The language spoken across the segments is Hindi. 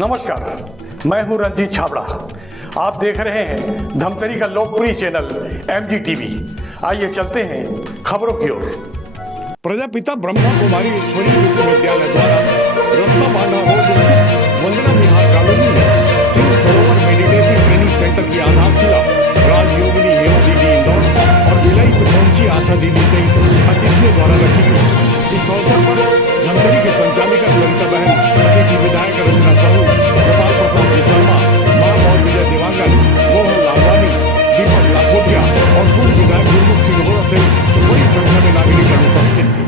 नमस्कार, मैं हूं रंजीत छाबड़ा। आप देख रहे हैं धमतरी का लोकप्रिय चैनल MGTV। आइए चलते हैं खबरों की ओर। प्रजापिता ब्रह्मा कुमारी ईश्वरीय विश्वविद्यालय द्वारा रत्नाबांधा रोड स्थित वंदना विहार कॉलोनी में शिव सरोवर मेडिटेशन ट्रेनिंग सेंटर की आधारशिला राजयोगिनी हेमा दीदी इंदौर और भिलाई से पहुंची आशा दीदी सहित अतिथियों द्वारा रखी गई। इस अवसर पर धमतरी के संचालिका सरिता बहन, अतिथि विधायक रंजना साहू, गोपाल प्रसाद शर्मा, महापौर विजय दिवांगन, मोहन लालवानी, दीपक लाखोटिया और पूर्व विधायक गुरमुख सिंह होरा सहित बड़ी संख्या में नागरिकगण उपस्थित थे।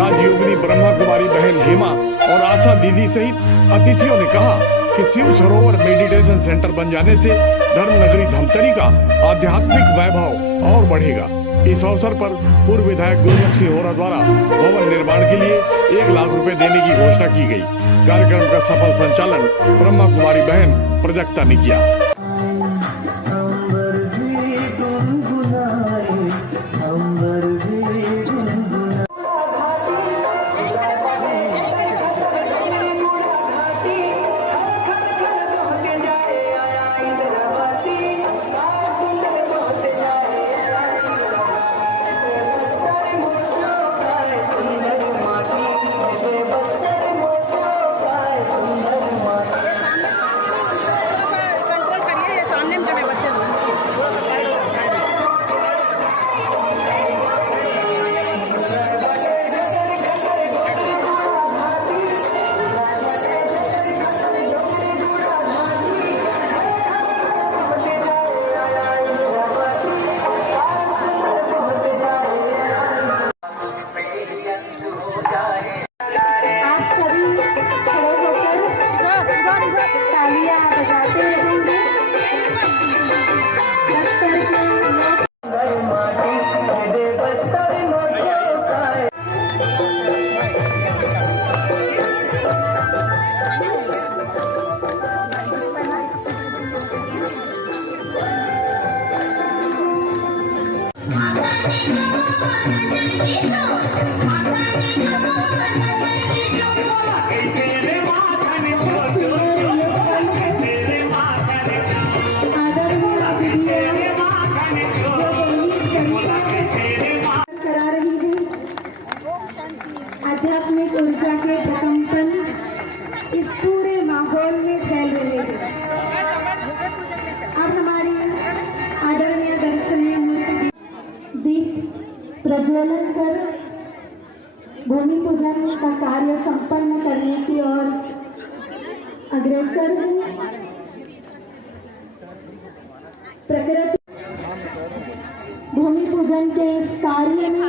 राजयोगिनी ब्रह्मा कुमारी बहन हेमा और आशा दीदी सहित अतिथियों ने कहा कि शिव सरोवर मेडिटेशन सेंटर बन जाने से धर्म नगरी धमतरी का आध्यात्मिक वैभव और बढ़ेगा। इस अवसर पर पूर्व विधायक गुरमुख सिंह होरा द्वारा भवन निर्माण के लिए 1 लाख रुपए देने की घोषणा की गई। कार्यक्रम का सफल संचालन ब्रह्मा कुमारी बहन प्रजक्ता ने किया। आध्यात्मिक ऊर्जा के प्रकंपन इस पूरे माहौल में फैल रहे हैं। अब हमारी आदरणीय दर्शनीय मूर्ति दीप प्रज्वलन कर भूमि पूजन का कार्य संपन्न करने की ओर अग्रसर है। प्रकृति भूमि पूजन के इस कार्य में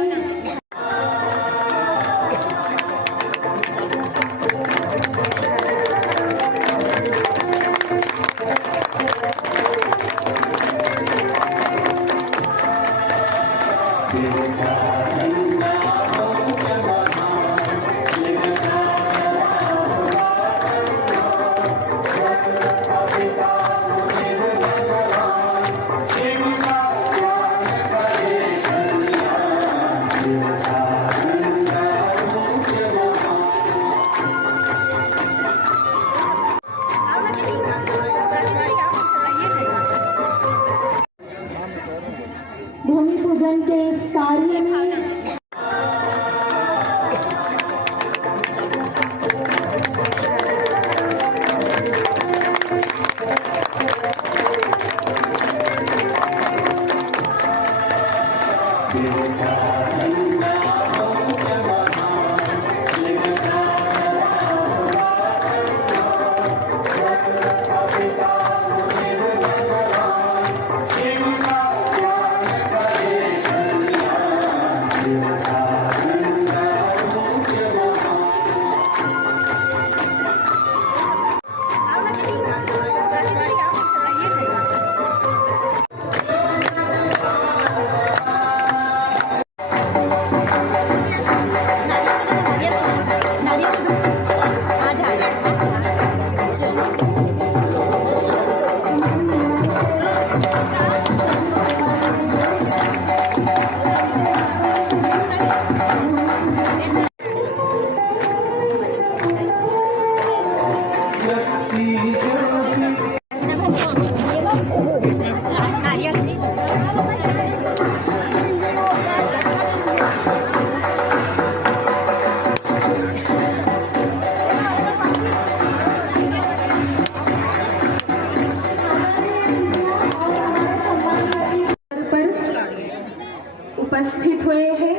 उपस्थित हुए हैं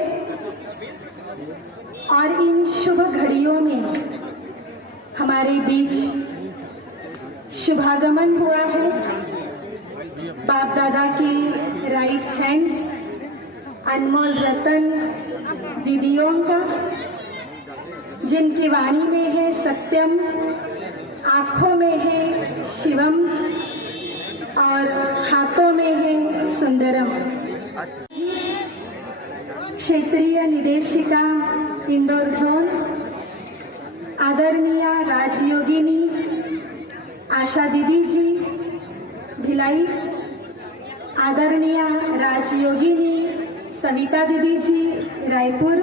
और इन शुभ घड़ियों में हमारे बीच शुभागमन हुआ है बाप दादा के राइट हैंड्स अनमोल रतन दीदियों का, जिनकी वाणी में है सत्यम, आंखों में है शिवम और हाथों में है सुंदरम। क्षेत्रीय निदेशिका इंदौर जोन आदरणीय राजयोगिनी आशा दीदी जी भिलाई, आदरणीय राजयोगिनी सविता दीदी जी रायपुर,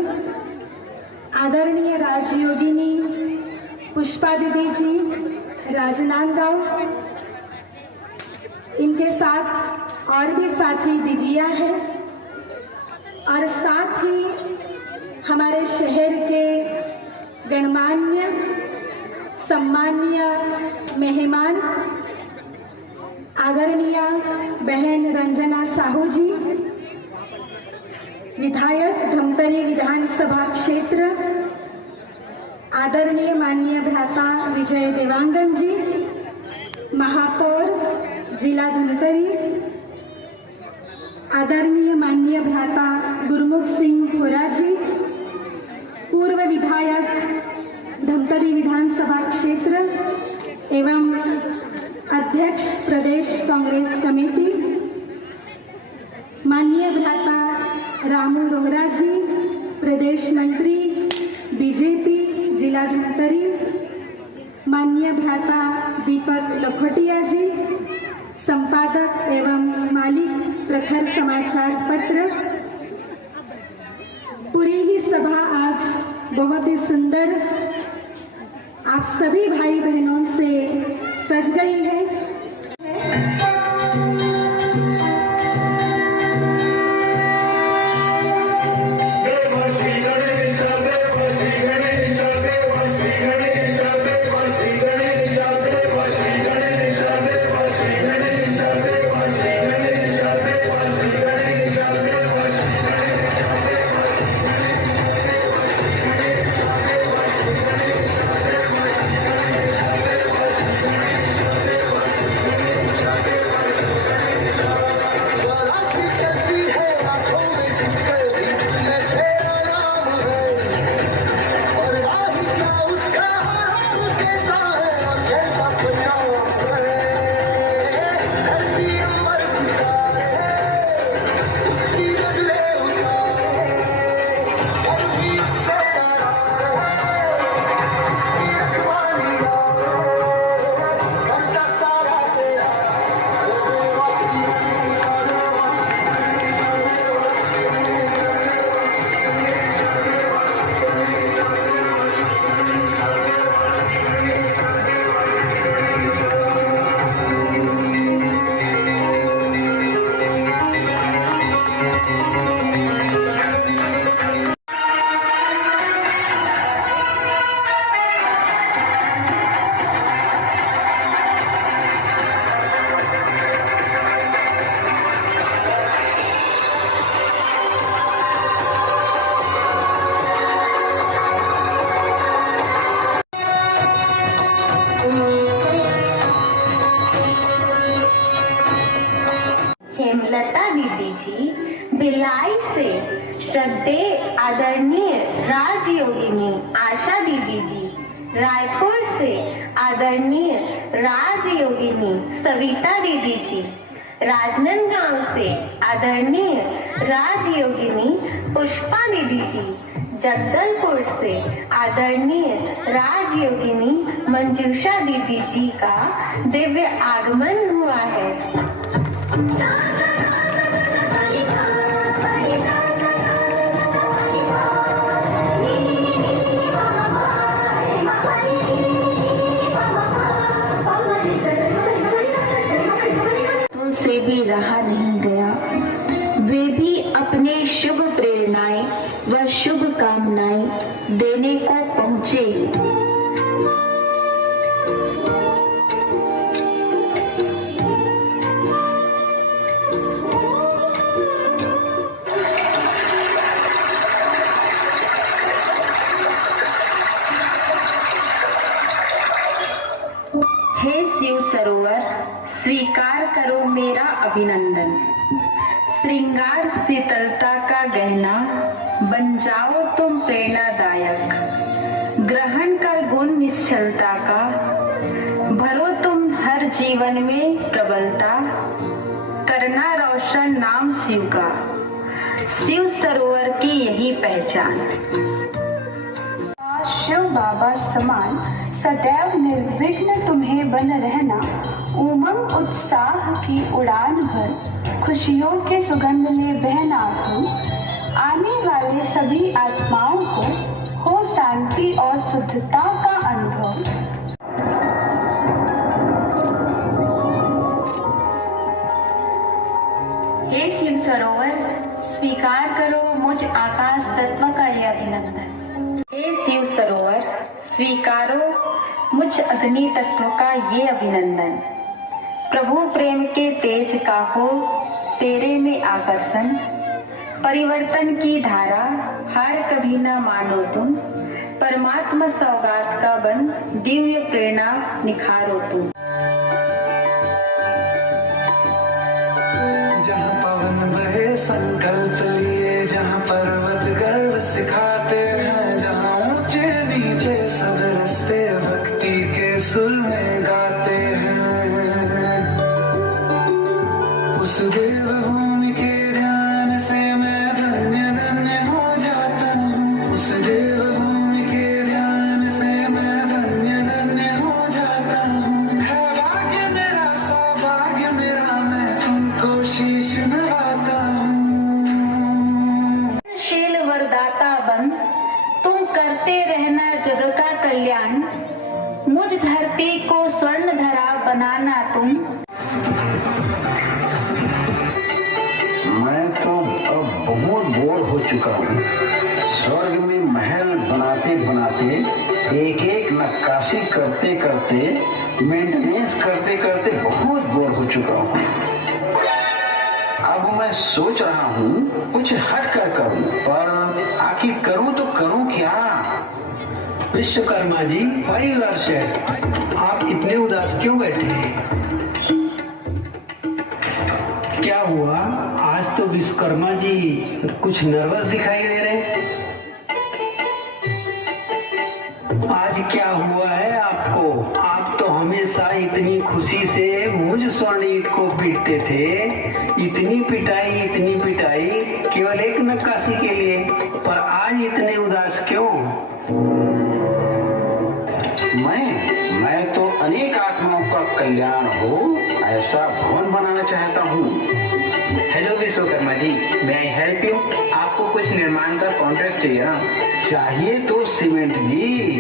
आदरणीय राजयोगिनी पुष्पा दीदी जी राजनांदगांव, इनके साथ और भी साथी दीदियां हैं और साथ ही हमारे शहर के गणमान्य सम्मान्य मेहमान आदरणीय बहन रंजना साहू जी, विधायक धमतरी विधानसभा क्षेत्र, आदरणीय माननीय भ्राता विजय देवांगन जी, महापौर जिला धमतरी, आदरणीय माननीय भ्राता गुरमुख सिंह होरा जी, पूर्व विधायक धमतरी विधानसभा क्षेत्र एवं अध्यक्ष प्रदेश कांग्रेस कमेटी, माननीय भ्राता रामू रोहरा जी, प्रदेश मंत्री बीजेपी जिला धमतरी, माननीय भ्राता दीपक लखोटिया जी, संपादक एवं मालिक प्रखर समाचार पत्र। पूरी ही सभा आज बहुत ही सुंदर आप सभी भाई बहनों से सज गई है। हेमलता दीदी जी भिलाई से, श्रद्धेय आदरणीय राजयोगिनी आशा दीदी जी रायपुर से, आदरणीय राजयोगिनी सविता दीदी जी, राजनांदगांव से आदरणीय राजयोगिनी पुष्पा दीदी जी, जगदलपुर से आदरणीय राजयोगिनी मंजूषा दीदी जी का दिव्य आगमन हुआ है। हे शिव सरोवर, स्वीकार करो मेरा अभिनंदन। श्रृंगार शीतलता का गहना बन जाओ तुम प्रेरणादायक। ग्रहण कर गुण निश्चलता का, भरो तुम हर जीवन में प्रबलता। करना रोशन नाम शिव का, शिव सरोवर की यही पहचान। शिव बाबा समान सदैव निर्विघ्न तुम्हें बन रहना। उमंग उत्साह की उड़ान भर खुशियों के सुगंध में बहना तुम। आने वाले सभी आत्माओं को हो शांति और शुद्धता का अनुभव। हे शिव सरोवर, स्वीकार करो मुझ आकाश तत्व का यह अभिनंदन। हे शिव सरोवर, स्वीकारो मुझ अग्नि तत्व का ये अभिनंदन। प्रभु प्रेम के तेज का हो तेरे में आकर्षण। परिवर्तन की धारा हार कभी न मानो तुम। परमात्मा सौगात का बन दिव्य प्रेरणा निखारो तुम। जहाँ पवन बहे संकल्प लिए, जहाँ पर्वत गर्व सिखाते हैं, जहाँ ऊंचे नीचे सब रस्ते भक्ति के सुर में गाते हैं। उस देवभूमि के ध्यान से मैं धन्य धन्य हो जाता हूँ। उस देवभूमि के ध्यान से मैं धन्य धन्य हो जाता हूँ। है भाग्य मेरा, सौभाग्य मेरा, मैं तुमको शीश नवाता हूँ। शील वरदाता बन तुम करते रहना जग का कल्याण। मुझ धरती को स्वर्ण धरा बनाना तुम। मैं तो अब बहुत बोर हो चुका हूँ। स्वर्ग में महल बनाते बनाते, एक एक नक्काशी करते करते, मेंटेनेंस करते करते बहुत बोर हो चुका हूँ। अब मैं सोच रहा हूँ कुछ हट कर करूँ, पर आखिर करूँ तो करूँ क्या? विश्वकर्मा जी, परिवार से आप इतने उदास क्यों बैठे हैं? क्या हुआ? आज तो विश्वकर्मा जी कुछ नर्वस दिखाई दे रहे हैं। आज क्या हुआ है आपको? आप तो हमेशा इतनी खुशी से मुझ स्वर्णिक को पीटते थे। इतनी पिटाई केवल एक नक्काशी के लिए, पर आज इतने उदास क्यों? मैं तो अनेक आत्माओं का कल्याण हो ऐसा भवन बनाना चाहता हूँ। हेलो विश्वकर्मा जी, मैं आई हेल्प यू? आपको कुछ निर्माण का कॉन्ट्रैक्ट चाहिए ना? चाहिए तो सीमेंट जी,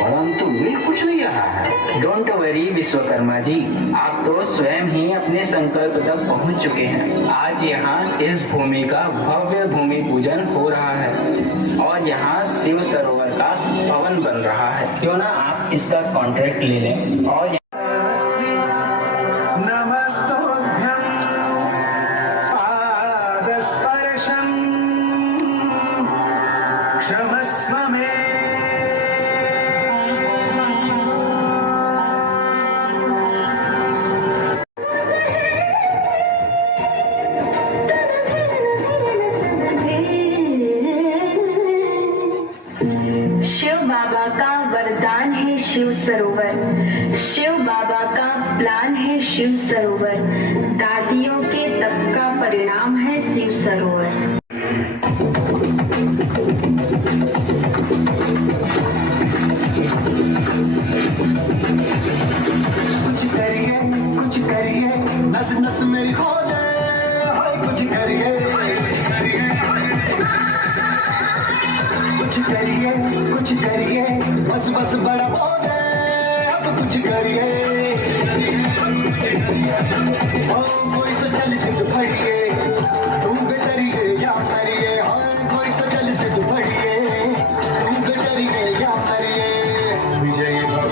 परंतु मिल कुछ नहीं रहा है। डोंट वरी विश्वकर्मा जी, आप तो स्वयं ही अपने संकल्प तक पहुंच चुके हैं। आज यहाँ इस भूमि का भव्य भूमि पूजन हो रहा है और यहाँ शिव सरोवर का भवन बन रहा है। क्यों ना आप इसका कॉन्ट्रैक्ट ले लें और नमस्तोभ्यं पादस्पर्शं क्षमस्व मे। शिव बाबा का वरदान है शिव सरोवर। शिव बाबा का प्लान है शिव सरोवर। दादियों के तप का परिणाम है शिव सरोवर। कुछ करिए, नस नस मेरी खोले, हाय कुछ करिए, कुछ करिए, बस बस बड़ा बोले, अब कुछ करिए। ओ कोई तो जल्दी से फटिए, तुम बेतरिए या करिए। हाँ कोई तो जल्दी से फटिए, तुम बेतरिए या करिए। विजय भव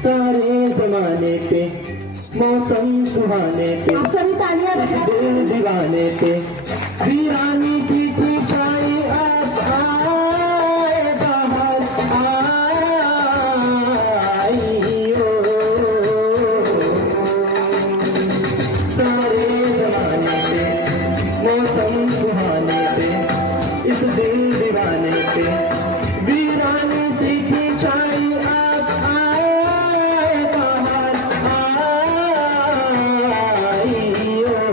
सारे जमाने पे मौसम सुहाने पे सभी तालियां बजाएं। दिल दीवाने पे वीरानी की छाई अब आए बाहर आई हो। सारे जमाने पे मौसम सुहाने पे इस दिल दीवाने पे वीरानी की छाई अब आए बाहर आई हो।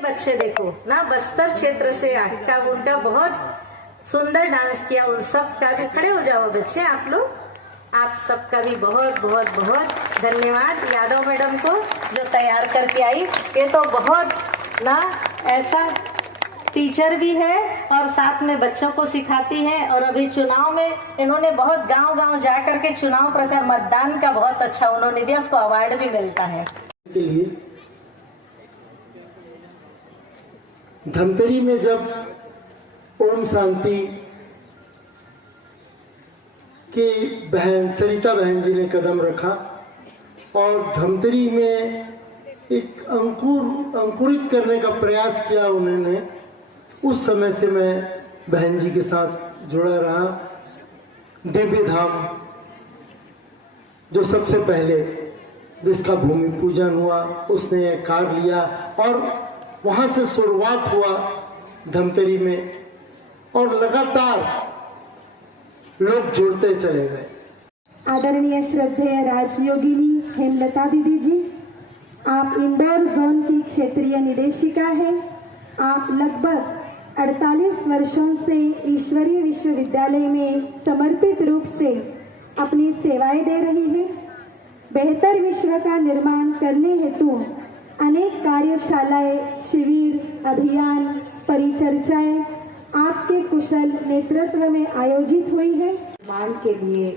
बच्चे देखो ना, बस्तर क्षेत्र से हक्का बुक्का बहुत सुंदर डांस किया। उन सब का भी खड़े हो जाओ बच्चे आप लोग। आप सबका भी बहुत बहुत बहुत धन्यवाद यादव मैडम को जो तैयार करके आई। ये तो बहुत ना ऐसा टीचर भी है और साथ में बच्चों को सिखाती है। और अभी चुनाव में इन्होंने बहुत गांव-गांव जा करके चुनाव प्रचार मतदान का बहुत अच्छा उन्होंने दिया, उसको अवार्ड भी मिलता है। के लिए धमतरी में जब ओम शांति की बहन सरिता बहन जी ने कदम रखा और धमतरी में एक अंकुरित करने का प्रयास किया उन्होंने, उस समय से मैं बहन जी के साथ जुड़ा रहा। दिव्य धाम जो सबसे पहले जिसका भूमि पूजन हुआ उसने कार लिया और वहाँ से शुरुआत हुआ धमतरी में और लगातार लोग जुड़ते चले गए। आदरणीय श्रद्धेय राजयोगिनी हेमलता दीदी जी, आप इंदौर जोन की क्षेत्रीय निदेशिका हैं। आप लगभग 48 वर्षों से ईश्वरीय विश्वविद्यालय में समर्पित रूप से अपनी सेवाएं दे रही हैं। बेहतर विश्व का निर्माण करने हेतु अनेक कार्यशालाएं, शिविर, अभियान, परिचर्चाएं आपके कुशल नेतृत्व में आयोजित हुई है। निर्माण के लिए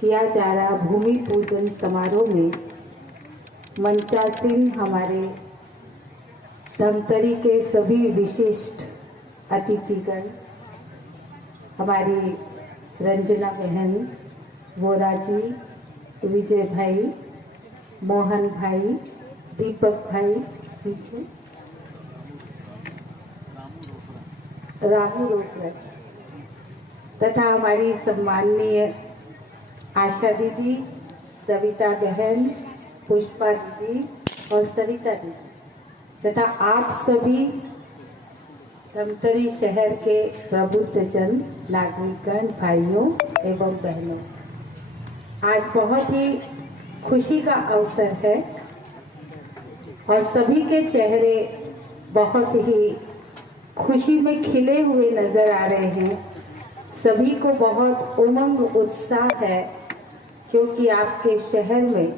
किया जा रहा भूमि पूजन समारोह में मंचासीन हमारे धमतरी के सभी विशिष्ट अतिथिगण, हमारी रंजना बहन, वोरा जी, विजय भाई, मोहन भाई, दीपक भाई, राहु रोकड़ तथा हमारी सम्माननीय आशा दीदी, सविता बहन, पुष्पा दीदी और सरिता दीदी तथा आप सभी धमतरी शहर के प्रबुद्धजन, नागरिकगण, भाइयों एवं बहनों, आज बहुत ही खुशी का अवसर है और सभी के चेहरे बहुत ही खुशी में खिले हुए नजर आ रहे हैं। सभी को बहुत उमंग उत्साह है क्योंकि आपके शहर में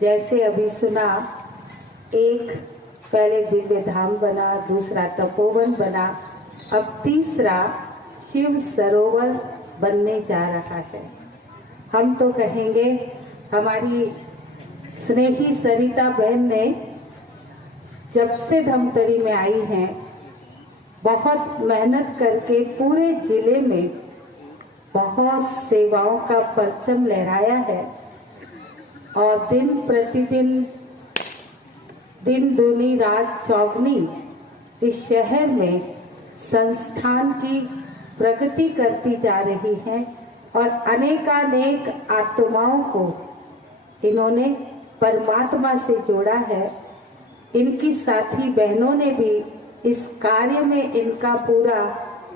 जैसे अभी सुना, एक पहले दिव्य धाम बना, दूसरा तपोवन बना, अब तीसरा शिव सरोवर बनने जा रहा है। हम तो कहेंगे हमारी स्नेही सरिता बहन ने जब से धमतरी में आई हैं बहुत मेहनत करके पूरे जिले में बहुत सेवाओं का परचम लहराया है और दिन प्रतिदिन, दिन दूनी रात चौगनी इस शहर में संस्थान की प्रगति करती जा रही है और अनेकानेक आत्माओं को इन्होंने परमात्मा से जोड़ा है। इनकी साथी बहनों ने भी इस कार्य में इनका पूरा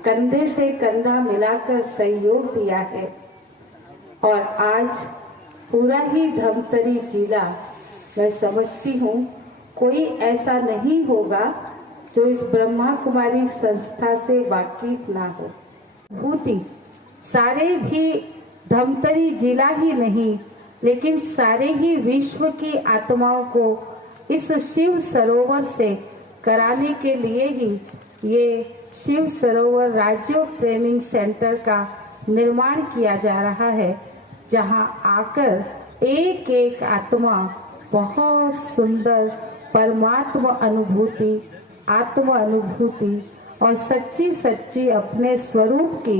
कंधे से कंधा मिलाकर सहयोग दिया है और आज पूरा ही धमतरी जिला, मैं समझती हूँ कोई ऐसा नहीं होगा जो इस ब्रह्मा कुमारी संस्था से वाकिफ ना हो। भूति सारे भी धमतरी जिला ही नहीं लेकिन सारे ही विश्व की आत्माओं को इस शिव सरोवर से कराने के लिए ही ये शिव सरोवर राज्य ट्रेनिंग सेंटर का निर्माण किया जा रहा है, जहां आकर एक एक आत्मा बहुत सुंदर परमात्मा अनुभूति आत्म अनुभूति और सच्ची सच्ची अपने स्वरूप की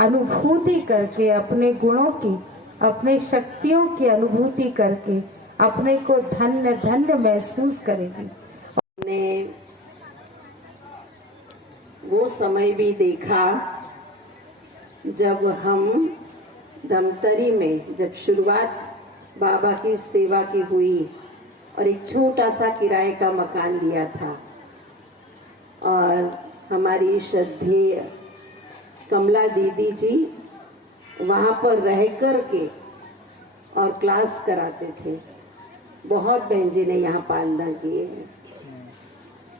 अनुभूति करके, अपने गुणों की, अपने शक्तियों की अनुभूति करके अपने को धन्य धन्य महसूस करेगी। ने वो समय भी देखा जब हम धमतरी में जब शुरुआत बाबा की सेवा की हुई और एक छोटा सा किराए का मकान लिया था और हमारी श्रद्धेय कमला दीदी जी वहाँ पर रह कर के और क्लास कराते थे। बहुत बहन जी ने यहाँ पालना किए हैं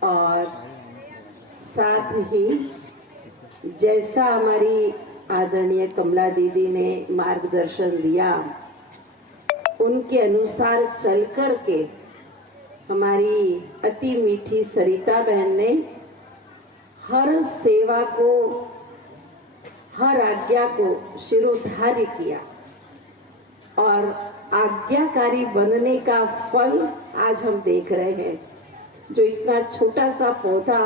और साथ ही जैसा हमारी आदरणीय कमला दीदी ने मार्गदर्शन दिया उनके अनुसार चल कर के हमारी अति मीठी सरिता बहन ने हर सेवा को, हर आज्ञा को शिरोधार्य किया और आज्ञाकारी बनने का फल आज हम देख रहे हैं। जो इतना छोटा सा पौधा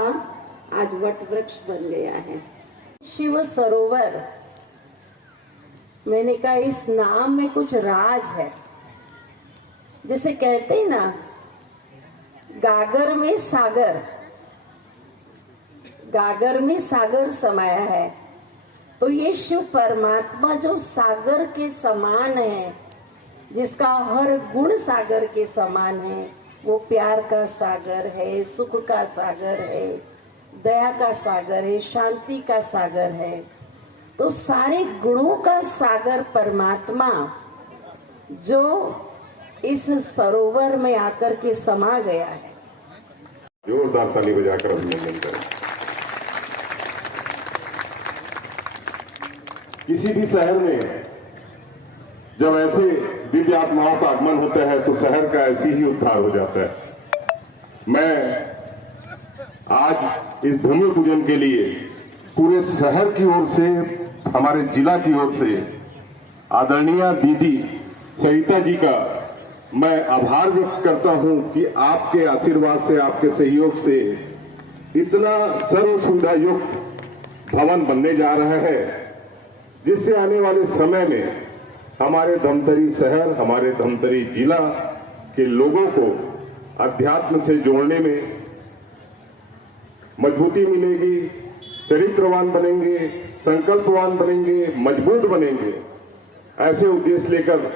आज वट वृक्ष बन गया है। शिव सरोवर, मैंने कहा इस नाम में कुछ राज है। जैसे कहते हैं ना, गागर में सागर, गागर में सागर समाया है, तो ये शिव परमात्मा जो सागर के समान है, जिसका हर गुण सागर के समान है, वो प्यार का सागर है, सुख का सागर है, दया का सागर है, शांति का सागर है। तो सारे गुणों का सागर परमात्मा जो इस सरोवर में आकर के समा गया है। जोरदार ताली बजाकर अभिनंदन करें। किसी भी शहर में जब ऐसे दिव्य आत्माओं का आगमन होता है तो शहर का ऐसे ही उद्धार हो जाता है। मैं आज इस भूमि पूजन के लिए पूरे शहर की ओर से, हमारे जिला की ओर से आदरणीय दीदी सरिता जी का मैं आभार व्यक्त करता हूं कि आपके आशीर्वाद से, आपके सहयोग से इतना सर्व सुविधा युक्त भवन बनने जा रहा है, जिससे आने वाले समय में हमारे धमतरी शहर, हमारे धमतरी जिला के लोगों को अध्यात्म से जोड़ने में मजबूती मिलेगी, चरित्रवान बनेंगे, संकल्पवान बनेंगे, मजबूत बनेंगे। ऐसे उद्देश्य लेकर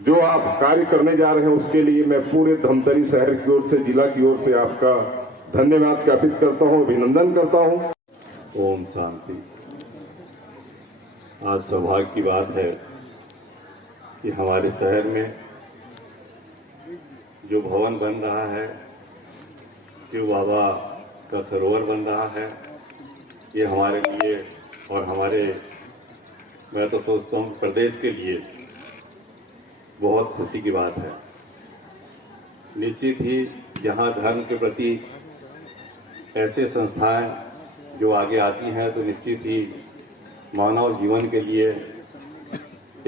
जो आप कार्य करने जा रहे हैं उसके लिए मैं पूरे धमतरी शहर की ओर से, जिला की ओर से आपका धन्यवाद ज्ञापित करता हूं, अभिनंदन करता हूं। ओम शांति। आज सौभाग्य की बात है कि हमारे शहर में जो भवन बन रहा है, शिव बाबा का सरोवर बन रहा है, ये हमारे लिए और हमारे, मैं तो सोचता हूँ प्रदेश के लिए बहुत खुशी की बात है। निश्चित ही यहाँ धर्म के प्रति ऐसे संस्थाएं जो आगे आती हैं तो निश्चित ही मानव जीवन के लिए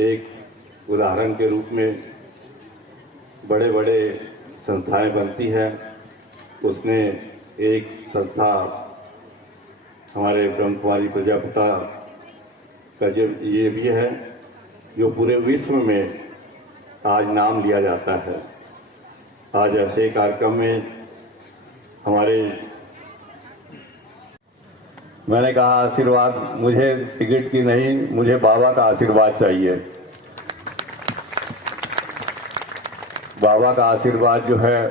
एक उदाहरण के रूप में बड़े बड़े संस्थाएं बनती हैं। उसमें एक संस्था हमारे ब्रह्म कुमारी प्रजापिता का ये भी है जो पूरे विश्व में आज नाम लिया जाता है। आज ऐसे कार्यक्रम में हमारे, मैंने कहा आशीर्वाद मुझे टिकट की नहीं, मुझे बाबा का आशीर्वाद चाहिए। बाबा का आशीर्वाद जो है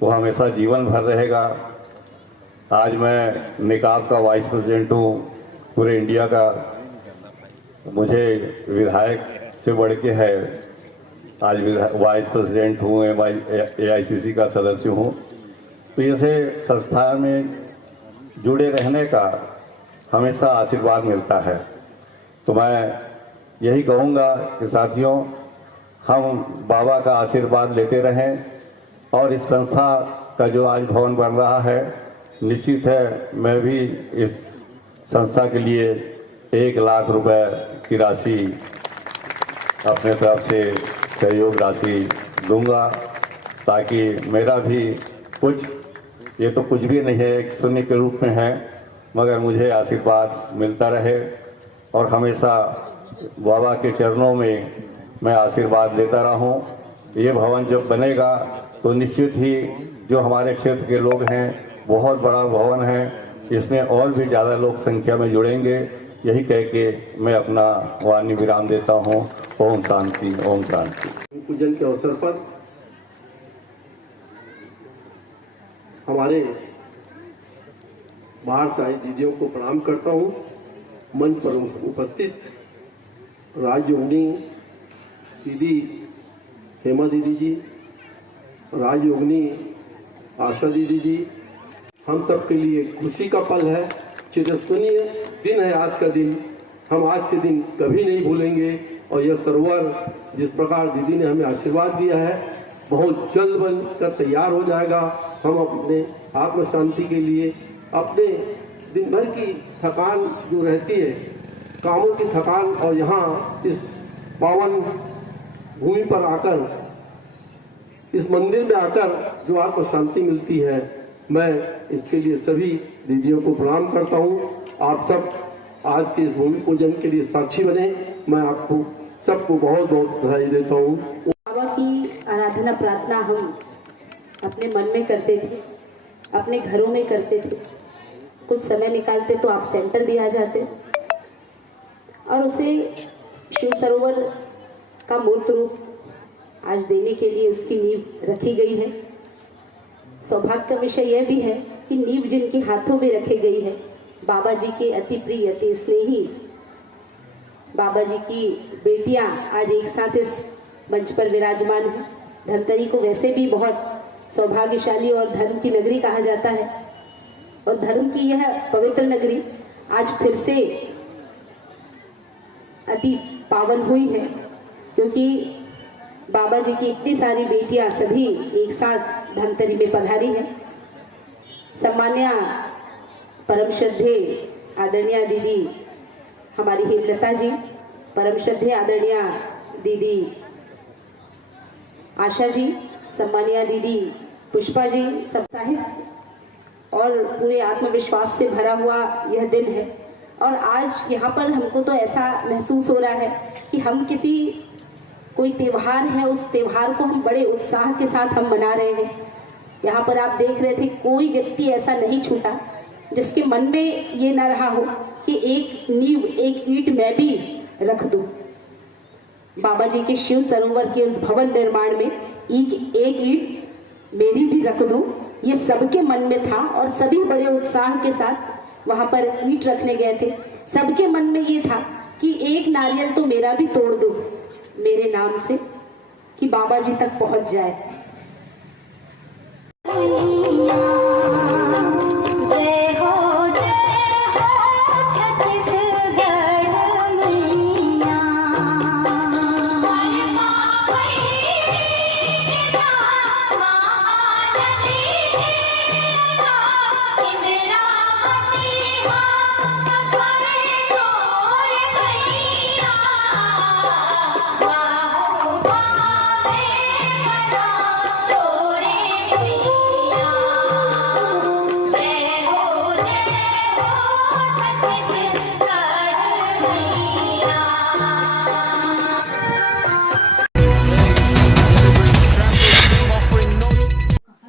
वो हमेशा जीवन भर रहेगा। आज मैं निकाब का वाइस प्रेसिडेंट हूँ पूरे इंडिया का, मुझे विधायक से बढ़ के है, आज वाइस प्रेसिडेंट हूँ, AICC का सदस्य हूँ। तो ऐसे संस्था में जुड़े रहने का हमेशा आशीर्वाद मिलता है। तो मैं यही कहूँगा कि साथियों, हम बाबा का आशीर्वाद लेते रहें और इस संस्था का जो आज भवन बन रहा है, निश्चित है मैं भी इस संस्था के लिए 1 लाख रुपए की राशि अपने तरफ से सहयोग राशि दूंगा, ताकि मेरा भी कुछ ये तो कुछ भी नहीं है, एक शून्य के रूप में है, मगर मुझे आशीर्वाद मिलता रहे और हमेशा बाबा के चरणों में मैं आशीर्वाद लेता रहूं। ये भवन जब बनेगा तो निश्चित ही जो हमारे क्षेत्र के लोग हैं, बहुत बड़ा भवन है, इसमें और भी ज़्यादा लोग संख्या में जुड़ेंगे। यही कह के मैं अपना वाणी विराम देता हूँ। ओम शांति, ओम शांति। पूजन के अवसर पर हमारे बाहर से आई दीदियों को प्रणाम करता हूँ। मंच पर उपस्थित राजयोगिनी दीदी हेमा दीदी जी, राजयोगिनी आशा दीदी जी, हम सब के लिए खुशी का पल है, चिरस्मरणीय दिन है आज का दिन। हम आज के दिन कभी नहीं भूलेंगे और यह सरोवर जिस प्रकार दीदी ने हमें आशीर्वाद दिया है, बहुत जल्द बनकर तैयार हो जाएगा। हम अपने आत्म शांति के लिए अपने दिन भर की थकान जो रहती है, कामों की थकान, और यहाँ इस पावन भूमि पर आकर, इस मंदिर में आकर जो आत्म शांति मिलती है, मैं इसके लिए सभी दीदियों को प्रणाम करता हूँ। आप सब आज के इस भूमि पूजन के लिए साक्षी बने। मैं आपको सबको बहुत बहुत बधाई देता हूँ। बाबा की आराधना प्रार्थना हम अपने मन में करते थे, अपने घरों में करते थे, कुछ समय निकालते तो आप सेंटर भी आ जाते और उसे शिव सरोवर का मूर्त रूप आज देने के लिए उसकी नींव रखी गई है। सौभाग्य का विषय यह भी है कि नींव जिनके हाथों में रखी गई है, बाबा जी के अति प्रिय अति स्नेही बाबा जी की बेटियां आज एक साथ इस मंच पर विराजमान हैं। धमतरी को वैसे भी बहुत सौभाग्यशाली और धर्म की नगरी कहा जाता है और धर्म की यह पवित्र नगरी आज फिर से अति पावन हुई है, क्योंकि बाबा जी की इतनी सारी बेटियां सभी एक साथ धमतरी में पधारी हैं। सम्मान्य परम श्रद्धे आदरणीय दीदी हमारी हेमलता जी, परम श्रद्धे आदरणीय दीदी आशा जी, सम्मानीय दीदी पुष्पा जी, सब साहित्य और पूरे आत्मविश्वास से भरा हुआ यह दिन है। और आज यहाँ पर हमको तो ऐसा महसूस हो रहा है कि हम किसी कोई त्योहार है, उस त्योहार को हम बड़े उत्साह के साथ हम मना रहे हैं। यहाँ पर आप देख रहे थे, कोई व्यक्ति ऐसा नहीं छूटा जिसके मन में ये न रहा हो कि एक नींव, एक ईंट मैं भी रख दूं। बाबा जी के शिव सरोवर के उस भवन निर्माण में एक ईंट मेरी भी रख दूं, ये सबके मन में था और सभी बड़े उत्साह के साथ वहां पर ईंट रखने गए थे। सबके मन में ये था कि एक नारियल तो मेरा भी तोड़ दो मेरे नाम से, कि बाबा जी तक पहुंच जाए।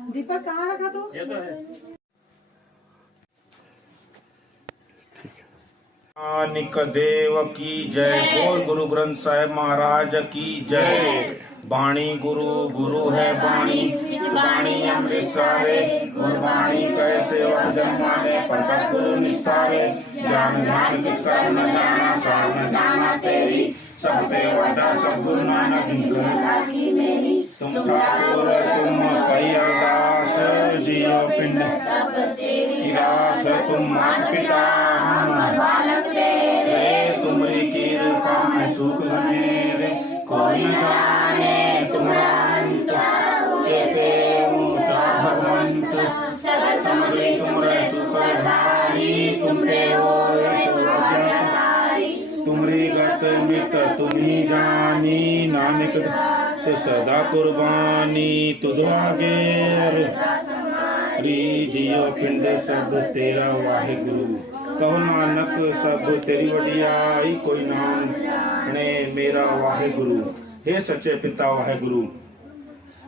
दीपक कहाँ रखा तो? ये तो है। निक देव की जय, बोल गुरु ग्रंथ साहिब महाराज की जय। बाणी गुरु गुरु है बाणी, बाणी अमृत सारे, गुरबाणी कैसे वजन माने, प्रकट गुरु निस्तारे। ज्ञान ध्यान किस कर न जाना, सार न जाना तेरी, सब पे वड्डा सब गुरु नानक की मेरी। तुम ठाकुर तुम कई अरदास, जियो पिंड सब तेरी रास। तुम मात पिता हम बालक तेरे, तुम्हारी कृपा में सुख बने रे। कोई न जाने तुम्हारा अंत, कैसे ऊंचा भगवंत। सगल समझे तुम्हारे सुखधारी, तुमरे हो तुम्हारी गत मित तुम ही जानी। नानक से सदा कुर्बानी तुझ आगे, रीजियो पिंड सब तेरा वाहिगुरु। कहो नानक सब तेरी वडियाई, कोई नाम ने मेरा वाहिगुरु। हे सच्चे पिता वाहिगुरु।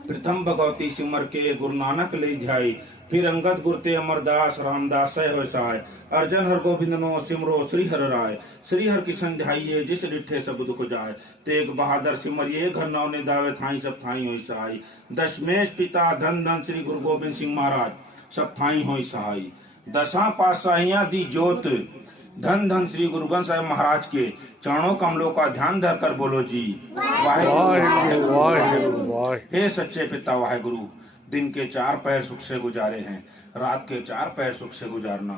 प्रथम भगवती सिमर के गुरु नानक ले ध्याई, फिर अंगद गुरते अमरदास रामदास हो सहाय। अर्जन हर गोविंद नो सिमरो श्री हर राय, श्री हर किशन ध्याइये जिस डिठे सब दुख जाय। तेग बहादुर सिमरिये घर नौ ने दावे थाई सब थाई होई सहाय। दशमेश पिता धन धन श्री गुरु गोविंद सिंह महाराज सब थाई होई सहाय। दशा पातशाहियां दी जोत धन धन श्री गुरु ग्रंथ साहिब महाराज के चरणों कमलों का ध्यान धरकर बोलो जी वाहिगुरु। हे सच्चे पिता वाहिगुरु। दिन के 4 पहर सुख से गुजारे हैं, रात के 4 पहर सुख से गुजारना।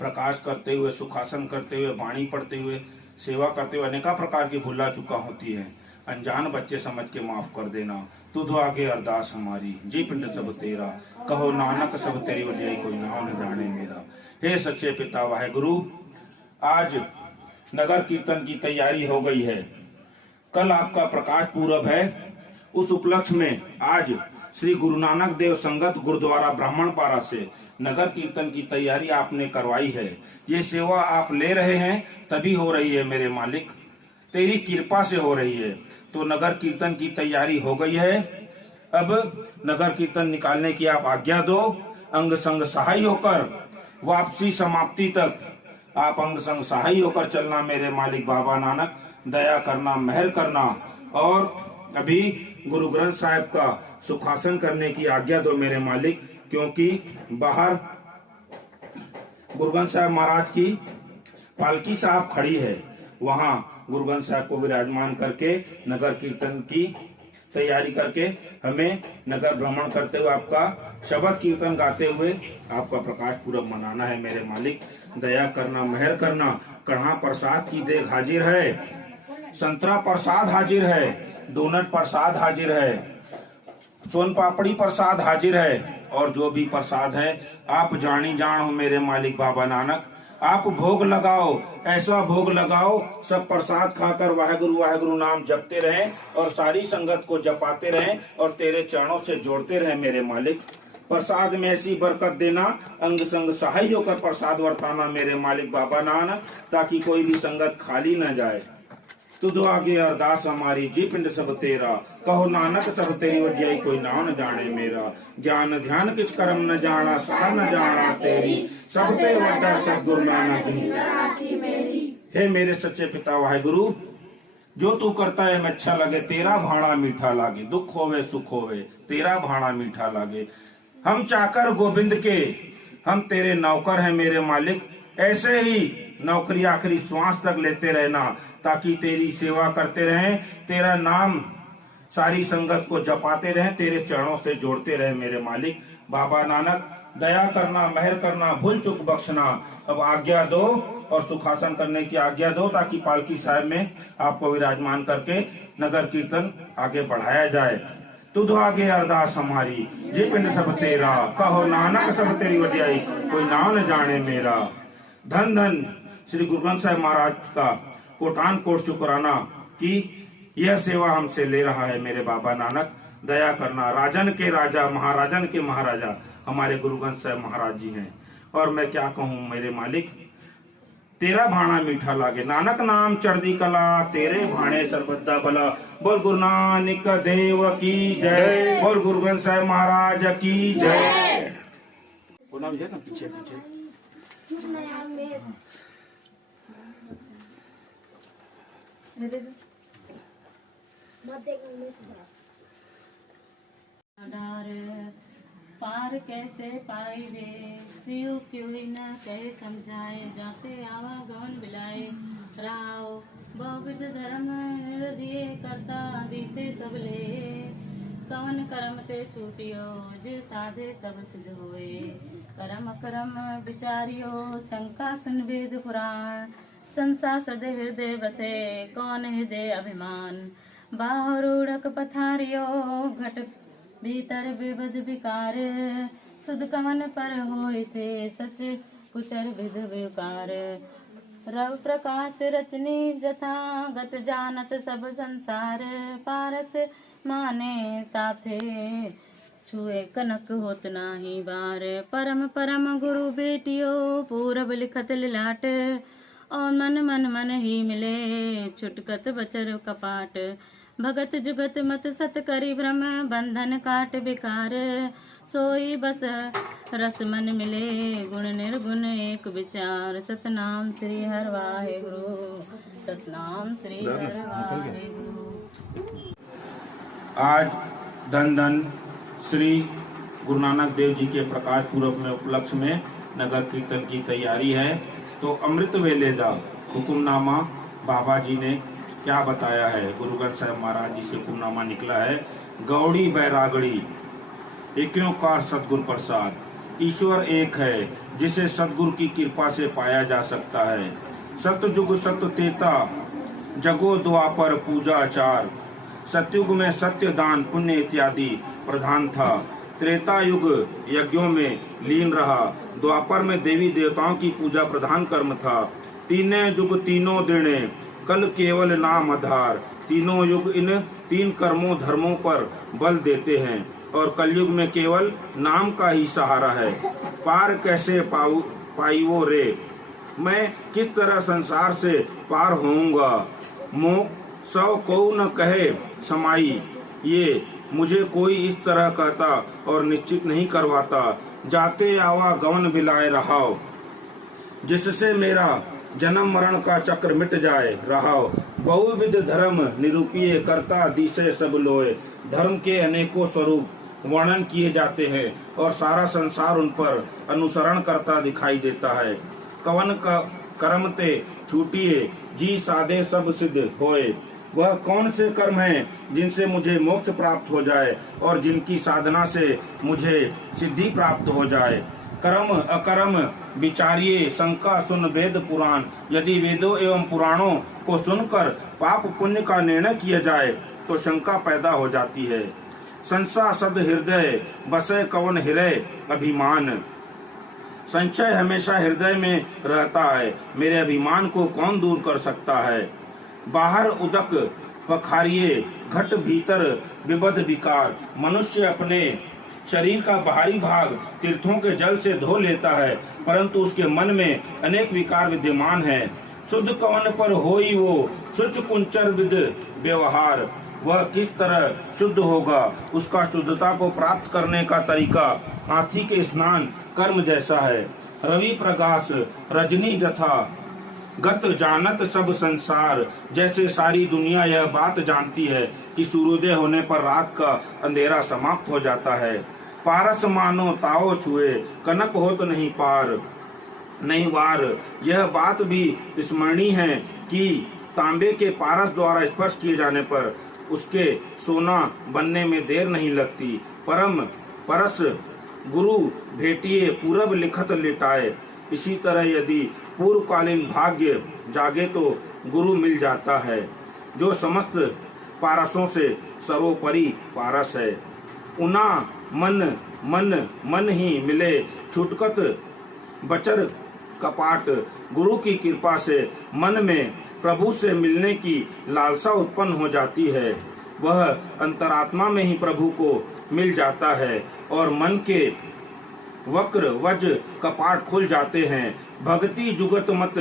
प्रकाश करते हुए, सुखासन करते हुए, वाणी पढ़ते हुए, सेवा करते हुए अनेका प्रकार की भूला चुका होती है। अनजान बच्चे समझ के माफ कर देना। तुझ आगे अरदास हमारी, जी पिंड सब तेरा। कहो नानक सब तेरी वडियाई, कोई नाम न जाने मेरा। हे सच्चे पिता वाहिगुरु। आज नगर कीर्तन की तैयारी हो गई है। कल आपका प्रकाश पूरब है। उस उपलक्ष्य में आज श्री गुरु नानक देव संगत गुरुद्वारा ब्राह्मणपारा से नगर कीर्तन की तैयारी आपने करवाई है। ये सेवा आप ले रहे हैं तभी हो रही है मेरे मालिक, तेरी कृपा से हो रही है। तो नगर कीर्तन की तैयारी हो गई है। अब नगर कीर्तन निकालने की आप आज्ञा दो। अंग संग सहाय होकर वापसी समाप्ति तक आप अंग संग सहाय होकर चलना मेरे मालिक बाबा नानक। दया करना, मेहर करना। और अभी गुरु ग्रंथ साहिब का सुखासन करने की आज्ञा दो मेरे मालिक, क्योंकि बाहर गुरु ग्रंथ साहिब महाराज की पालकी साहब खड़ी है। वहां गुरु ग्रंथ साहिब को विराजमान करके नगर कीर्तन की तैयारी करके हमें नगर भ्रमण करते हुए आपका शबद कीर्तन गाते हुए आपका प्रकाश पूरब मनाना है मेरे मालिक। दया करना, मेहर करना। कढ़ा प्रसाद की देग हाजिर है, संतरा प्रसाद हाजिर है, डोनट प्रसाद हाजिर है, सोन पापड़ी प्रसाद हाजिर है। और जो भी प्रसाद है आप जानी जान हो मेरे मालिक बाबा नानक। आप भोग लगाओ, ऐसा भोग लगाओ सब प्रसाद खाकर वाहेगुरु वाहेगुरु नाम जपते रहें और सारी संगत को जपाते रहें और तेरे चरणों से जोड़ते रहें मेरे मालिक। प्रसाद में ऐसी बरकत देना, अंग संग सहाय होकर प्रसाद वर्ताना मेरे मालिक बाबा नानक, ताकि कोई भी संगत खाली न जाए। तुझ आगे अरदास हमारी, जी पिंड सब तेरा। कहो नानक सब तेरी वडियाई, कोई नाम न जाने मेरा। ज्ञान ध्यान किछ कर्म न जाना, सह न जाना तेरी। सब पे वड्डा सतगुरु नानक ही। हे मेरे सच्चे पिता वाहिगुरु, जो तू करता है मैं अच्छा लगे, तेरा भाणा मीठा लागे। दुख होवे सुख होवे, तेरा भाणा मीठा लागे। हम चाकर गोविंद के, हम तेरे नौकर हैं मेरे मालिक। ऐसे ही नौकरी आखिरी श्वास तक लेते रहना, ताकि तेरी सेवा करते रहें, तेरा नाम सारी संगत को जपाते रहें, तेरे चरणों से जोड़ते रहें मेरे मालिक बाबा नानक। दया करना, मेहर करना, भूल चुक बख्शना। अब आज्ञा दो और सुखासन करने की आज्ञा दो, ताकि पालकी साहिब में आपको विराजमान करके नगर कीर्तन आगे बढ़ाया जाए। तुझ आगे अरदास हमारी, जे पिंड सब तेरा। कहो नानक सब तेरी वडियाई, कोई नाम न जाने मेरा। धन धन श्री गुरु ग्रंथ साहिब महाराज का कोटान कोट शुक्राना कि यह सेवा हमसे ले रहा है मेरे बाबा नानक। दया करना। राजन के राजा, महाराजन के महाराजा हमारे गुरु ग्रंथ साहिब महाराज जी हैं। और मैं क्या कहूँ मेरे मालिक, तेरा भाणा मीठा लागे। नानक नाम चढ़दी कला, तेरे भाणे सर्वदा भला। बोल गुरु नानक देव की जय। बोल गुरु ग्रंथ साहिब महाराज की जय। पीछे पीछे पार कैसे पाइबे, शिव क्यों न कहे समझाए। जाते आवागमन बिलाए, राव बहुविध धर्म हृदय करता दिसे सबले। कवन कर्म ते छूटियो, जो साधे सब सिद्ध होए। कर्म कर्म विचारियो, शंका सुन वेद पुराण। संसा सदे हृदय बसे, कौन हृदय अभिमान। बाहुरूढ़क पथारियो, घट भीतर विविध विकार। सुध कमन पर होए थे, सच कुचर विध विकार। रव प्रकाश रचनी जथा, गत जानत सब संसार। पारस माने ताथे छुए कनक होत नाही बार। परम परम गुरु बेटियो पूरब लिखत लिलाट, और मन मन मन ही मिले छुटकत बचर कपाट। भगत जुगत मत सत करी भ्रम बंधन काट विकार, सोई बस रस मन मिले गुण निर्गुण एक विचार। सतनाम श्री हर वाहेगुरु, सतनाम श्री हर वाहेगुरु। आज धन धन श्री गुरु नानक देव जी के प्रकाश पूर्व में उपलक्ष्य में नगर कीर्तन की तैयारी है। तो अमृत वेले दा हुकुमनामा बाबा जी ने क्या बताया है। गुरु ग्रंथ साहिब महाराज जी से हुकुमनामा निकला है। गौड़ी बैरागड़ी एकोकार सतगुरु प्रसाद, ईश्वर एक है जिसे सतगुरु की कृपा से पाया जा सकता है। सतयुग सत्य तेता जगो द्वापर पूजा आचार, सतयुग में सत्य दान पुण्य इत्यादि प्रधान था। त्रेता युग यज्ञों में लीन रहा। द्वापर में देवी देवताओं की पूजा प्रधान कर्म था। तीने युग तीनों दिन कल केवल नाम आधार, तीनों युग इन तीन कर्मों धर्मों पर बल देते हैं और कलयुग में केवल नाम का ही सहारा है। पार कैसे पाइवो रे, मैं किस तरह संसार से पार होऊंगा। मोह सौ को न कहे समाई, ये मुझे कोई इस तरह कहता और निश्चित नहीं करवाता। जाते आवा गवन बिलाए रहाओ, जिससे मेरा जन्म मरण का चक्र मिट जाए रहाओ। बहुविध धर्म निरूपीय करता दिसे सब लोए, धर्म के अनेकों स्वरूप वर्णन किए जाते हैं और सारा संसार उन पर अनुसरण करता दिखाई देता है। कवन का कर्म ते छूटिए जी साधे सब सिद्ध होए, वह कौन से कर्म हैं जिनसे मुझे मोक्ष प्राप्त हो जाए और जिनकी साधना से मुझे सिद्धि प्राप्त हो जाए। कर्म अकर्म विचारिये शंका सुन वेद पुराण, यदि वेदों एवं पुराणों को सुनकर पाप पुण्य का निर्णय किया जाए तो शंका पैदा हो जाती है। संशय सद हृदय बसे कवन हृदय अभिमान, संशय हमेशा हृदय में रहता है, मेरे अभिमान को कौन दूर कर सकता है। बाहर उदक पखारिये घट भीतर विबद विकार, मनुष्य अपने शरीर का बाहरी भाग तीर्थों के जल से धो लेता है, परंतु उसके मन में अनेक विकार विद्यमान है। शुद्ध कवन पर होई वो शुच कुंचर विद व्यवहार, वह किस तरह शुद्ध होगा। उसका शुद्धता को प्राप्त करने का तरीका हाथी के स्नान कर्म जैसा है। रवि प्रकाश रजनी जथा गत जानत सब संसार, जैसे सारी दुनिया यह बात जानती है कि सूर्योदय होने पर रात का अंधेरा समाप्त हो जाता है। पारस मानो ताओ छुए कनक हो तो नहीं पार नहीं वार, यह बात भी स्मरणीय है कि तांबे के पारस द्वारा स्पर्श किए जाने पर उसके सोना बनने में देर नहीं लगती। परम परस गुरु भेटिए पूरब लिखत लिटाए, इसी तरह यदि पूर्वकालीन भाग्य जागे तो गुरु मिल जाता है, जो समस्त पारसों से सर्वोपरि पारस है। उना मन मन मन ही मिले छुटकत बचर कपाट, गुरु की कृपा से मन में प्रभु से मिलने की लालसा उत्पन्न हो जाती है। वह अंतरात्मा में ही प्रभु को मिल जाता है और मन के वक्र वज कपाट खुल जाते हैं। भक्ति जुगत मत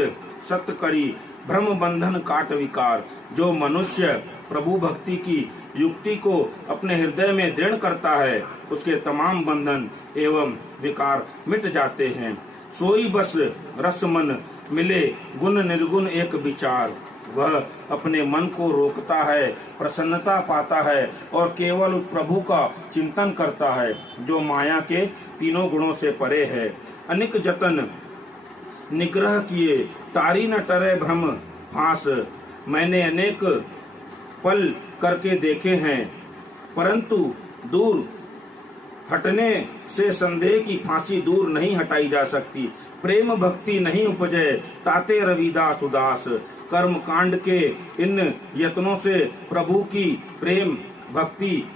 सत्य करी भ्रम बंधन काट विकार, जो मनुष्य प्रभु भक्ति की युक्ति को अपने हृदय में दृढ़ करता है उसके तमाम बंधन एवं विकार मिट जाते हैं। सोई बस रस मन मिले गुण निर्गुण एक विचार, वह अपने मन को रोकता है, प्रसन्नता पाता है और केवल उस प्रभु का चिंतन करता है जो माया के तीनों गुणों से परे है। अनेक जतन निग्रह किए तारी न टरे भ्रम फांस, मैंने अनेक पल करके देखे हैं परंतु दूर हटने से संदेह की फांसी दूर नहीं हटाई जा सकती। प्रेम भक्ति नहीं उपजे ताते रविदास उदास, कर्म कांड के इन यत्नों से प्रभु की प्रेम भक्ति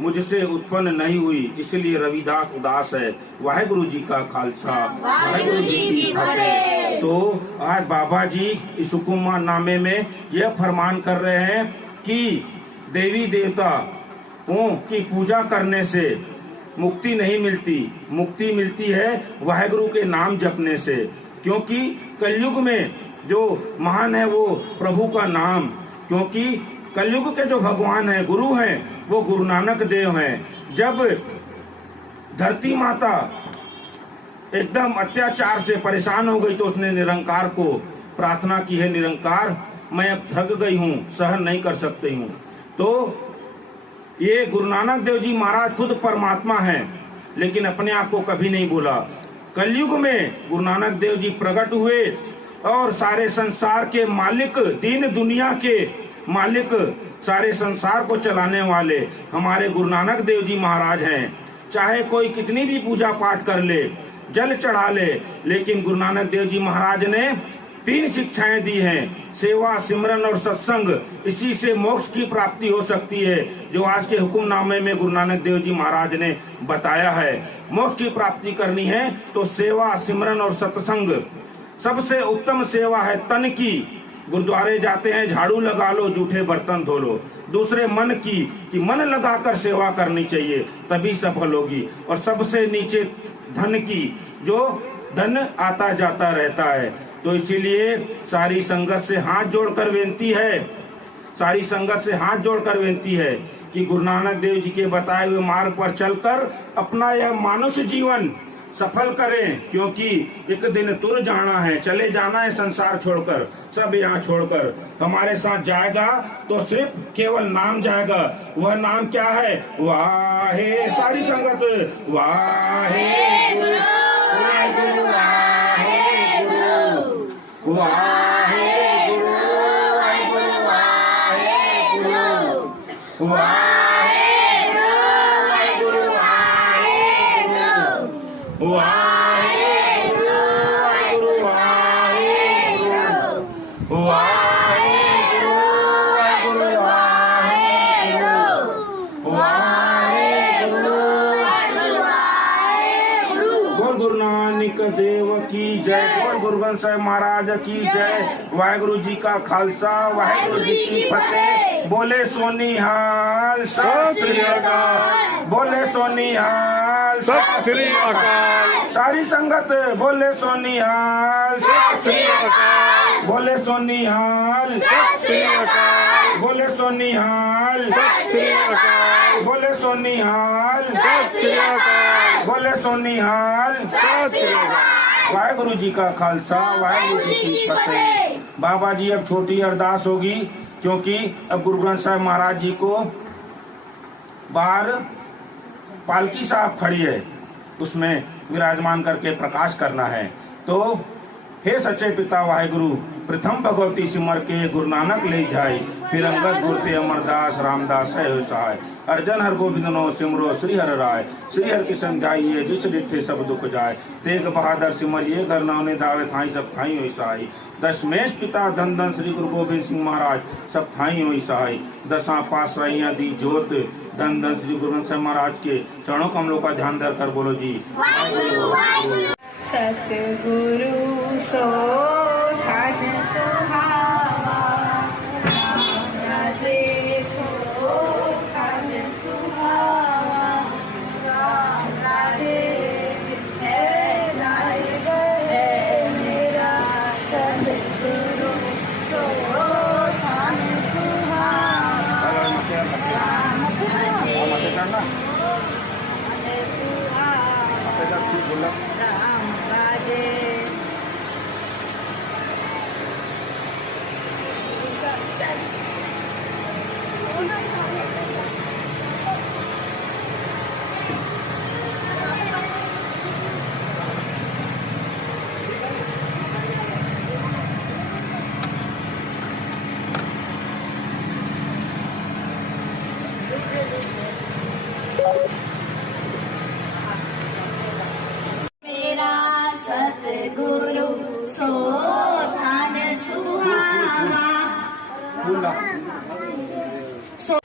मुझसे उत्पन्न नहीं हुई, इसलिए रविदास उदास है। वाहेगुरु जी का खालसा वाहेगुरु जी की फतेह। तो आज बाबा जी इस हुक्मनामे में यह फरमान कर रहे हैं कि देवी देवताओं की पूजा करने से मुक्ति नहीं मिलती। मुक्ति मिलती है वाहेगुरु के नाम जपने से, क्योंकि कलयुग में जो महान है वो प्रभु का नाम, क्योंकि कलयुग के जो भगवान है, गुरु हैं, वो गुरु नानक देव हैं। जब धरती माता एकदम अत्याचार से परेशान हो गई तो उसने निरंकार को प्रार्थना की है, निरंकार मैं अब थक गई हूँ, सहन नहीं कर सकती हूँ। तो ये गुरु नानक देव जी महाराज खुद परमात्मा हैं, लेकिन अपने आप को कभी नहीं बोला। कलयुग में गुरु नानक देव जी प्रकट हुए और सारे संसार के मालिक, दीन दुनिया के मालिक, सारे संसार को चलाने वाले हमारे गुरु नानक देव जी महाराज हैं। चाहे कोई कितनी भी पूजा पाठ कर ले, जल चढ़ा ले, लेकिन गुरु नानक देव जी महाराज ने 3 शिक्षाएं दी हैं, सेवा, सिमरन और सत्संग। इसी से मोक्ष की प्राप्ति हो सकती है, जो आज के हुक्मनामे में गुरु नानक देव जी महाराज ने बताया है। मोक्ष की प्राप्ति करनी है तो सेवा, सिमरन और सत्संग। सबसे उत्तम सेवा है तन की, गुरुद्वारे जाते हैं, झाड़ू लगा लो, जूठे बर्तन धो लो। दूसरे मन की, कि मन लगाकर सेवा करनी चाहिए, तभी सफल होगी। और सबसे नीचे धन की, जो धन आता जाता रहता है। तो इसीलिए सारी संगत से हाथ जोड़कर विनती है, सारी संगत से हाथ जोड़कर विनती है कि गुरु नानक देव जी के बताए हुए मार्ग पर चलकर अपना यह मानुष जीवन सफल करें, क्योंकि एक दिन तुर जाना है, चले जाना है संसार छोड़कर, सब यहाँ छोड़कर। हमारे साथ जाएगा तो सिर्फ केवल नाम जाएगा। वह नाम क्या है? वाहे, सारी संगत वाहे गुरु, वाहे गुरु, वाहे गुरु, वाहे गुरु, वाहे देव की जय। बोल गुरु ग्रंथ साहिब महाराज की जय। वाहेगुरु जी का खालसा, वाहेगुरु जी की फतेह। बोले सोनिहाल सत श्री अकाल, बोले सोनिहाल सत श्री अकाल। सारी संगत बोले सोनिहाल सत श्री अकाल, बोले सोनिहाल सत श्री अकाल, बोले सोनिहाल सत श्री अकाल, बोले सोनिहाल सत श्री अकाल, बोले सोनिहाल सत श्री अकाल। वाहेगुरु जी का खालसा, वाहेगुरु जी की फतेह। बाबा जी अब छोटी अरदास होगी, क्योंकि अब गुरु ग्रंथ साहिब महाराज जी को बाहर पालकी साहब खड़ी है, उसमें विराजमान करके प्रकाश करना है। तो हे सच्चे पिता वाहेगुरु, प्रथम भगवती सिमर के गुरु नानक ले जाए, फिर अंगद गुरते अमरदास रामदास है सहाय। अर्जन हर गोविंद नो सिमरो श्री हर राय, श्री हर किशन जाइए जिस रिठे सब दुख जाए। तेग बहादुर सिमर ये घर नाव ने दावे थाई सब थाई हुई सहाय। दशमेश पिता धन धन श्री गुरु गोविंद सिंह महाराज सब थाई हुई सहाय। दसा पातशाहियां दी जोत, धन धन श्री गुरु ग्रंथ साहिब महाराज के चरणों कमलों का ध्यान धर कर बोलो जी। सतगुरु सो ठाठ सुहावा, राजे सो ठाठ सुहावा, राजे है नायक है मेरा। सतगुरु सो ठाठ सुहावा, राम राजे। मेरा सतगुरु सो ठाठ सुहावा, सो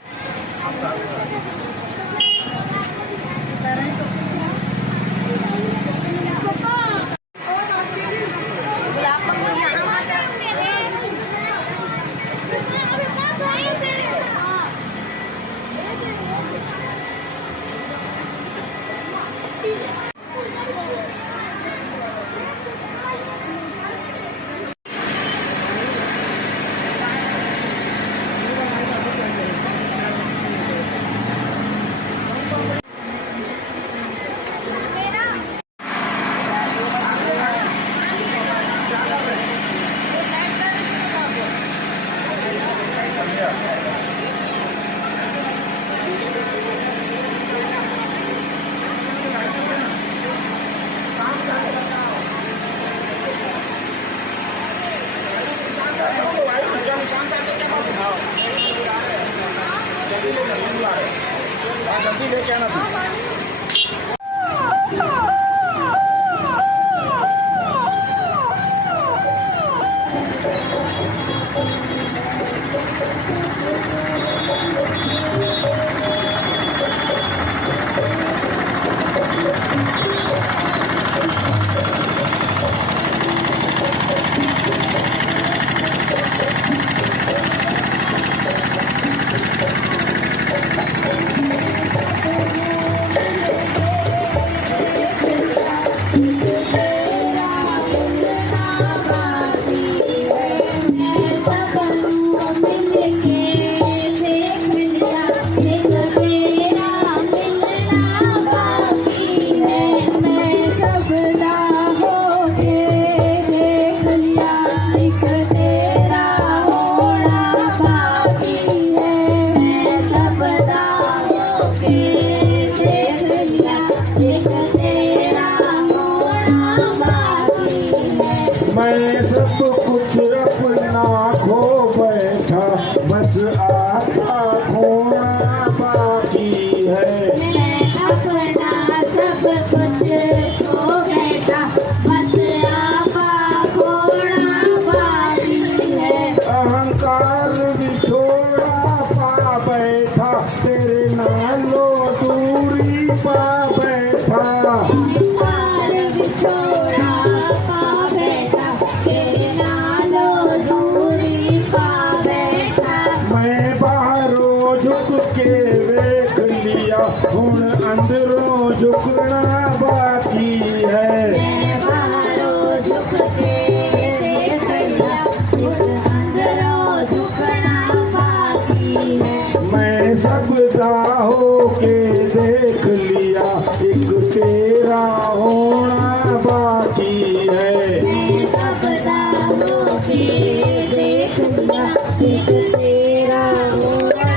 भी लेके आना था। मैं सब कुछ अपना खो बैठा, बस आपका खोना बाकी है। मैं अपना सब कुछ खो बैठा, बस आपका खोना बाकी है। अहंकार भी छोड़ा पा बैठा, तेरे नालो दूरी पा बैठा। अहंकार भी छोड़ा पा बैठा, तेरे नालो दूरी पा बैठा। मैं बाहरों झुक के देख लिया, हुण अंदरों झुकना बाकी है। मैं बाहरों झुक के देख लिया, अंदरों झुकना बाकी है। मैं सब दाहो के देख लिया, एक तेरा होना बाकी है। मैं सब दाहों के देख लिया, एक तेरा होना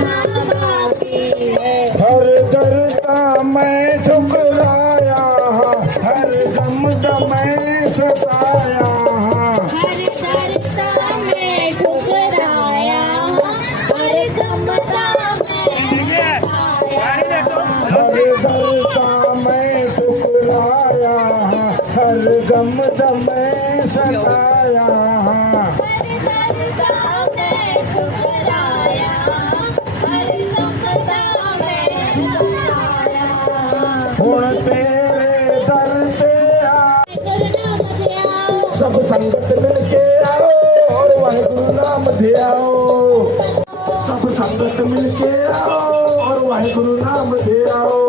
बाकी है। हर दर्दा मैं ठुकराया, हर गम मैं सताया। हर दर्दा मैं ठुकराया, हर गमता मैं सताया। हर दर्दा मैं ठुकराया, हर गम मैं सताया। हर दर्दा मैं ठुकराया, हर गमता मैं सताया। हुण तेरे दर पे आ, सब संगत मिलके आओ और वाहिगुरु नाम ध्याओ। सब संगत मिलके आओ और वाहिगुरु नाम ध्याओ।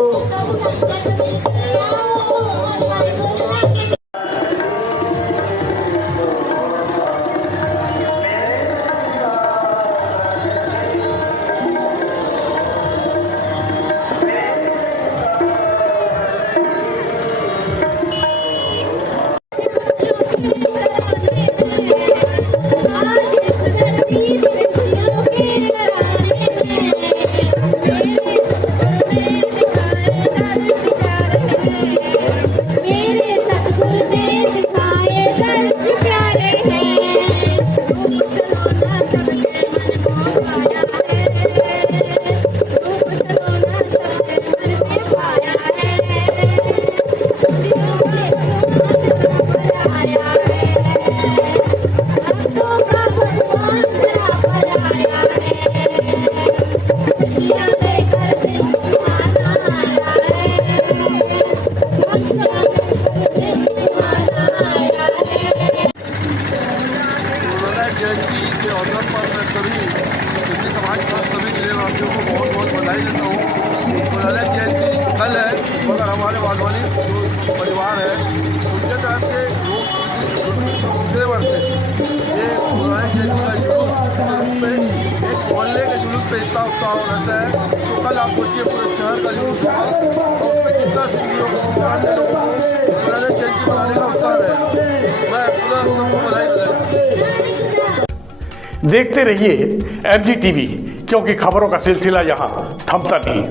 जयंती के अवसर पर मैं सभी हिंदी समाज का सभी जिलेवासियों को बहुत बहुत बधाई देता हूँ। गुरुनानक जयंती कल है, मगर हमारे वालवानी जो परिवार है उनके तरफ से लोग दूसरे वर्ष से ये गुरुनानक जयंती का जुलूस पे एक मोहल्ले के जुलूस पे इतना उत्साह रहता है। तो कल आप सोचिए पूरे शहर का जुलूस होगा, उसमें कितना लोग गुरुनानक जयंती मनाने का उत्साह है। मैं पूरा सबको बधाई देखते रहिए MG TV, क्योंकि खबरों का सिलसिला यहाँ थमता नहीं।